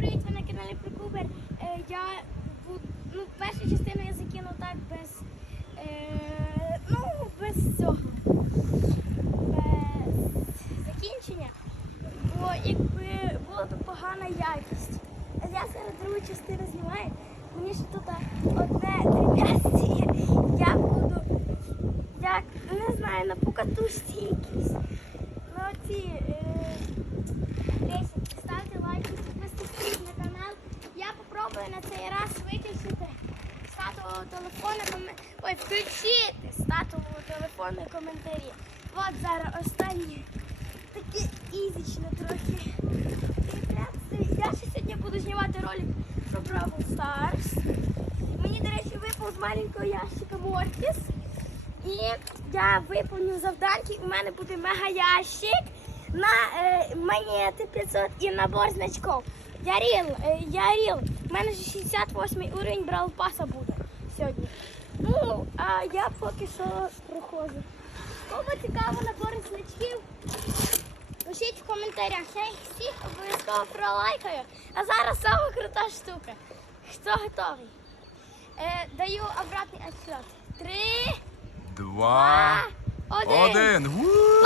привіт, ви на каналі Прикубер. Е, я ну, першу частину я закинув так без, е, ну, без цього, без закінчення. Бо якби була б погана якість. А я зараз другу частину знімаю. Мені ще тут одне препятствие. Я буду, як, не знаю, на покатушці якісь. Ну, ці, е, виключити з татового телефону Ой, включити з татового телефону коментарі. От зараз останні такі ізічно трохи. Я ще сьогодні буду знімати ролик про Бравл Старс. Мені, до речі, випав з маленького ящика Мортіс. І я виповню завданки. У мене буде мега ящик на е, монети 500 і набор значків. Яріл, е, Яріл, у мене ж 68 уровень брал паса буде сьогодні. Ну, а я поки що проходжу. Кому цікаво набор значків, пишіть в коментарях. Я їх всіх обов'язково пролайкаю. А зараз саме крута штука. Хто готовий? Е, даю обратний отсчет. Три, Два, два, один. один. Ву!